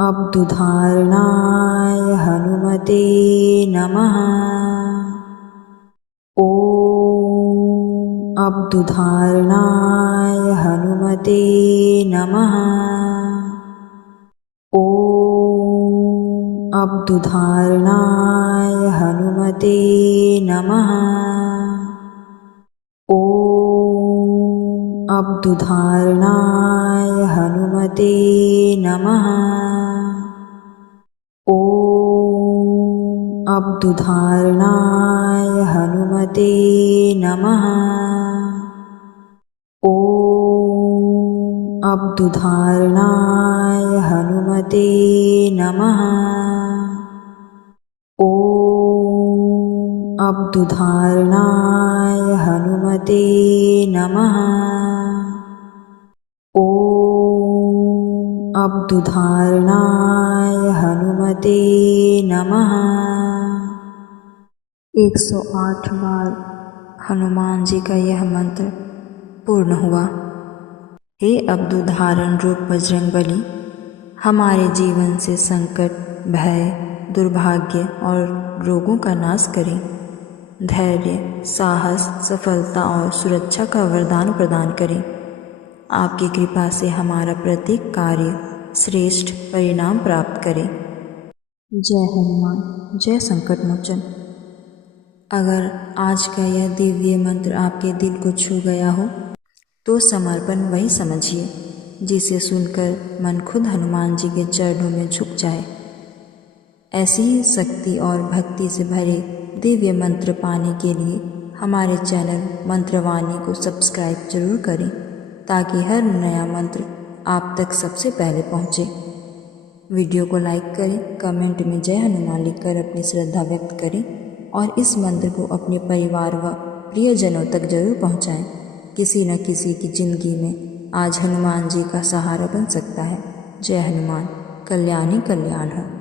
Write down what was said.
अब्दुधारणाय हनुमते नमः। ॐ अब्दुधारणाय हनुमते नमः। ॐ अब्दुधारणाय हनुमते नमः। ॐ अब्दुधारणाय हनुमते नमः। ॐ अब्दुधारणाय हनुमते नमः। ॐ अब्दुधारणाय हनुमते नमः। ॐ अब्दुधारणाय हनुमते नमः। ॐ अब्दुधारणाय हनुमते नमः। 108 बार हनुमान जी का यह मंत्र पूर्ण हुआ। हे अब्दुधारण रूप बजरंगबली, हमारे जीवन से संकट, भय, दुर्भाग्य और रोगों का नाश करें। धैर्य, साहस, सफलता और सुरक्षा का वरदान प्रदान करें। आपकी कृपा से हमारा प्रत्येक कार्य श्रेष्ठ परिणाम प्राप्त करे। जय हनुमान, जय संकट मोचन। अगर आज का यह दिव्य मंत्र आपके दिल को छू गया हो तो समर्पण वही समझिए जिसे सुनकर मन खुद हनुमान जी के चरणों में झुक जाए। ऐसी ही शक्ति और भक्ति से भरे दिव्य मंत्र पाने के लिए हमारे चैनल मंत्रवाणी को सब्सक्राइब जरूर करें ताकि हर नया मंत्र आप तक सबसे पहले पहुँचे। वीडियो को लाइक करें, कमेंट में जय हनुमान लिखकर अपनी श्रद्धा व्यक्त करें और इस मंत्र को अपने परिवार व प्रियजनों तक जरूर पहुँचाएँ। किसी न किसी की जिंदगी में आज हनुमान जी का सहारा बन सकता है। जय हनुमान, कल्याण ही कल्याण हो।